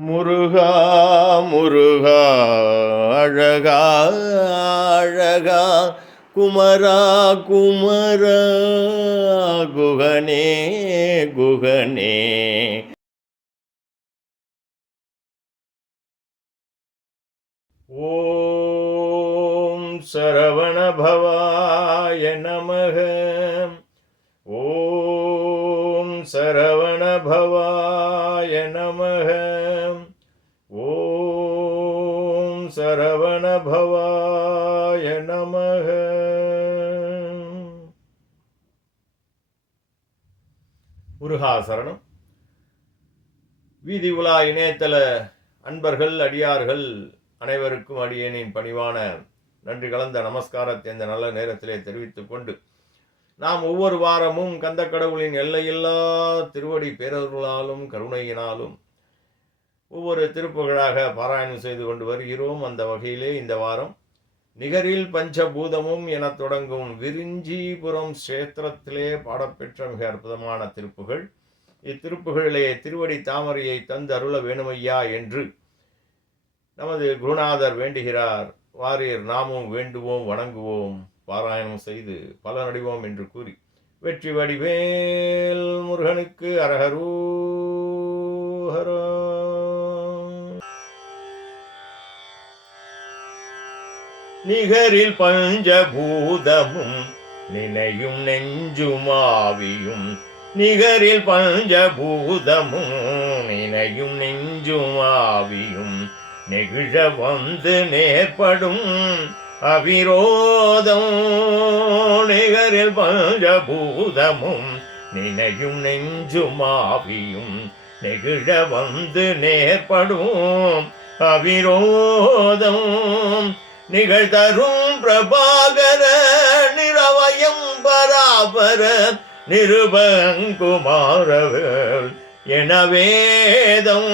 முருகா முருகா அழகா அழகா குமரா குமரா குகனே குகனே. ஓம் சரவணபவாய நமக. ஓம் சரவணபவாய நமக ஓம் சரவணபவாய நமக. முருகாசரணம். வீதி உலா இணையதள அன்பர்கள் அடியார்கள் அனைவருக்கும் அடியேனின் பணிவான நன்றி கலந்த நமஸ்காரத்தை இந்த நல்ல நேரத்திலே தெரிவித்துக் கொண்டு நாம் ஒவ்வொரு வாரமும் கந்த கடவுளின் எல்லையில்லா திருவடி பேரர்களாலும் கருணையினாலும் ஒவ்வொரு திருப்புகழாக பாராயணம் செய்து கொண்டு வருகிறோம். அந்த வகையிலே இந்த வாரம் நிகரில் பஞ்சபூதமும் என தொடங்கும் விரிஞ்சிபுரம் கஷேத்திரத்திலே பாடப்பெற்ற மிக அற்புதமான திருப்புகள் இத்திருப்புகளிலே திருவடி தாமரையை தந்து அருள வேணுமையா என்று நமது குருநாதர் வேண்டுகிறார். வாரியர் நாமும் வேண்டுவோம் வணங்குவோம் பாராயணம் செய்து பலனடைவோம் என்று கூறி வெற்றி வடிவேல் முருகனுக்கு அரகரூஹரா நிகரில் பஞ்சபூதமும் நினையும் நெஞ்சுமாவியும். நிகரில் பஞ்சபூதமும் நினையும் நெஞ்சுமாவியும். நெகிழ வந்து நேர்படும் அவிரோதம். நிகரில் பஞ்சபூதமும் நினையும் நெஞ்சுமாவியும். நெகிழ வந்து நேர்படும் அவிரோதம். நிகழ்தரும் பிரபாகர நிரவயம் பராபர நிருபங்குமாரவர். எனவேதம்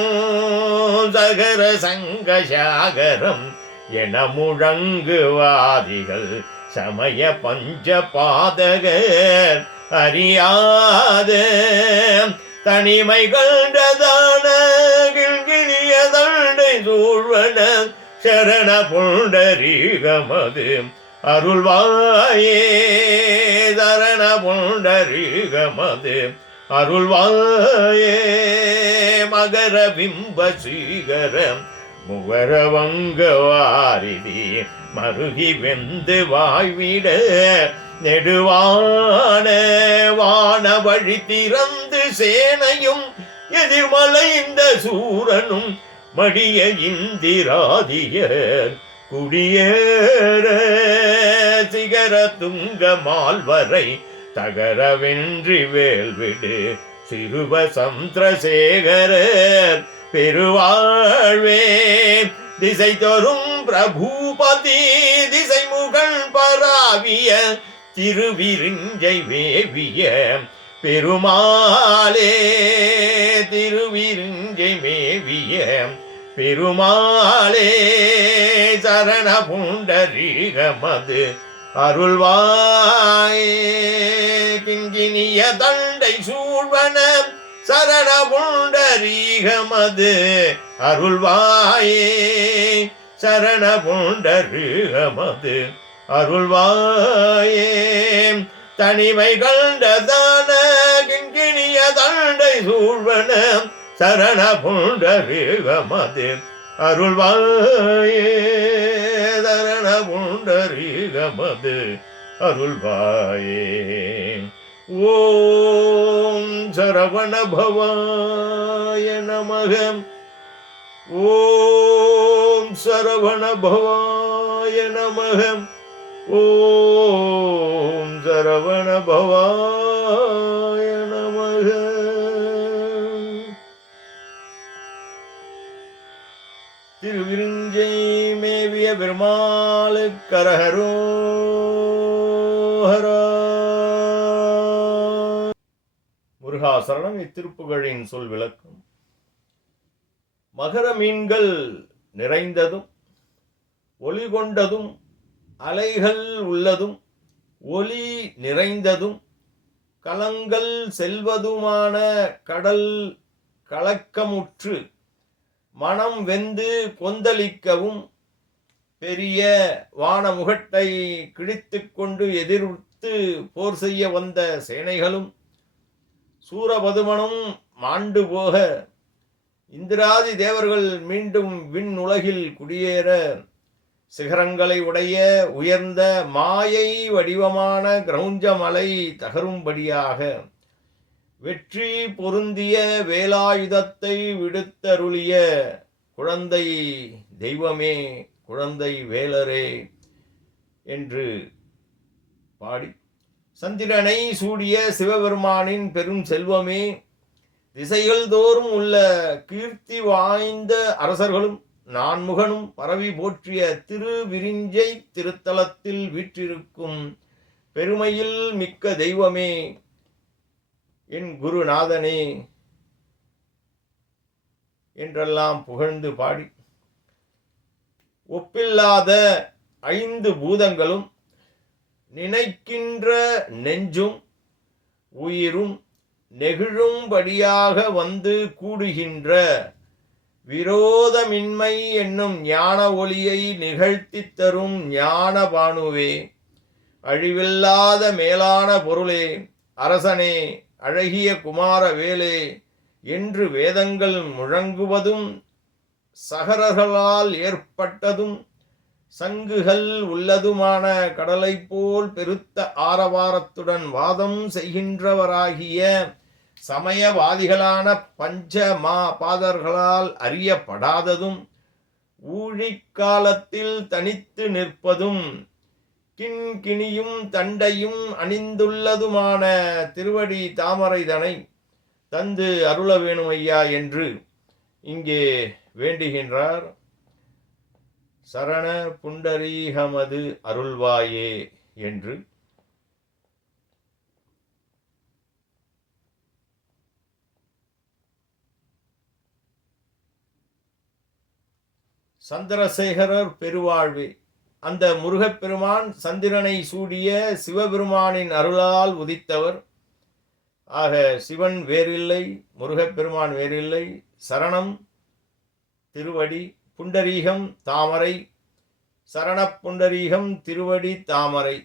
சகர சங்கசாகரம் என முழங்குவாதிகள் சமய பஞ்ச பாதகர். அறியாத தனிமை கண்டதான கிழ்கிழிய தண்டை சூழ்வன சரண புண்டரீகமது. அருள்வாயே தரண புண்டரீகமது. அருள்வாயே மகர பிம்ப சீகரம். முகரவங்க வாரிதி மருகி வெந்து வாய்விட. நெடுவான வான வழி திறந்து சேனையும் எதிர்மலை இந்த சூரனும் மடிய இந்திராதிய குடியேற சிகர துங்க மால்வரை தகரவென்றி வேல்விடு சிறுவ சந்திரசேகரர் பெருவாழ்வே. திசை தரும் பிரபூபதி திசை முகன் பராவிய திருவிருஞ்சை வேவிய பெருமாளே திருவிருஞ்சை மேவிய பெருமாளே சரண புண்டரீகமது அருள்வாய். பிங்கினிய தண்டை சூழ்வன சரண புண்டரீகமது அருள்வாயே. சரண புண்டரீகமது அருள்வாயே. தனிமை கண்டதான கிண்கிணிய தண்டை சூழ்வன சரண புண்டரீகமது அருள்வாயே தரண புண்டரீகமது அருள்வாயே. ஓம் சரவண பவாய நமக. ஓம் சரவண பவாய நமக. ஓம் சரவண பவாய மேவிய பெருமாளு கரஹரோ முருகாசரணம் இத்திருப்புகளின் சொல் விளக்கம். மகர மீன்கள் நிறைந்ததும் ஒளி கொண்டதும் அலைகள் உள்ளதும் ஒளி நிறைந்ததும் கலங்கள் செல்வதுமான கடல் கலக்கமுற்று மனம் வெந்து கொந்தளிக்கவும் பெரிய வானமுகட்டை கிழித்து கொண்டு எதிர்த்து போர் செய்ய வந்த சேனைகளும் சூரபதுமனும் மாண்டு போக இந்திராதி தேவர்கள் மீண்டும் விண் உலகில் குடியேற சிகரங்களை உடைய உயர்ந்த மாயை வடிவமான கிரௌஞ்ச மலை தகரும்படியாக வெற்றி பொருந்திய வேலாயுதத்தை விடுத்தருளிய குழந்தை தெய்வமே. குழந்தை வேலரே என்று பாடி சந்திரனை சூடிய சிவபெருமானின் பெரும் செல்வமே திசைகள் தோறும் உள்ள கீர்த்தி வாய்ந்த அரசர்களும் நான்முகனும் பரவி போற்றிய திருவிரிஞ்சை திருத்தலத்தில் வீற்றிருக்கும் பெருமையில் மிக்க தெய்வமே என் குருநாதனே என்றெல்லாம் புகழ்ந்து பாடி ஒப்பில்லாத ஐந்து பூதங்களும் நினைக்கின்ற நெஞ்சும் உயிரும் நெகிழும்படியாக வந்து கூடுகின்ற விரோதமின்மை என்னும் ஞான ஒளியை நிகழ்த்தித் தரும் ஞான பானுவே அழிவில்லாத மேலான பொருளே அரசனே அழகிய குமார வேலே என்று வேதங்கள் முழங்குவதும் சகரர்களால் ஏற்பட்டதும் சங்குகள் உள்ளதுமான கடலை போல் பெருத்த ஆரவாரத்துடன் வாதம் செய்கின்றவராகிய சமயவாதிகளான பஞ்ச மா பாதர்களால் அறியப்படாததும் ஊழிக்காலத்தில் தனித்து நிற்பதும் கிண்கிணியும் தண்டையும் அணிந்துள்ளதுமான திருவடி தாமரைதனை தந்து அருள வேணும் ஐயா என்று இங்கே வேண்டுகின்றார் சரண புண்டரீகமது அருள்வாயே என்று சந்திரசேகரர் பெருவாழ்வே. அந்த முருகப்பெருமான் சந்திரனை சூடிய சிவபெருமானின் அருளால் உதித்தவர். ஆக சிவன் வேறில்லை முருகப்பெருமான் வேறில்லை சரணம் திருவடி புண்டரீகம் தாமரை சரணப் புண்டரீகம் திருவடி தாமரை.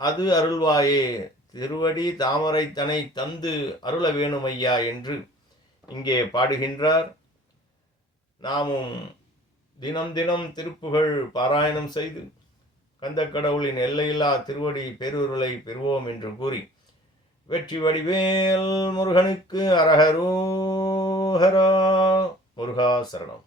அது அருள்வாயே திருவடி தாமரை தனை தந்து அருள வேணுமையா என்று இங்கே பாடுகின்றார். நாமும் தினம் தினம் திருப்புகழ் பாராயணம் செய்து கந்தக்கடவுளின் எல்லையில்லா திருவடி பெருருளை பெறுவோம் என்று கூறி வெற்றி வடிவேல் முருகனுக்கு அரகரோஹரா முருகா சரணம்.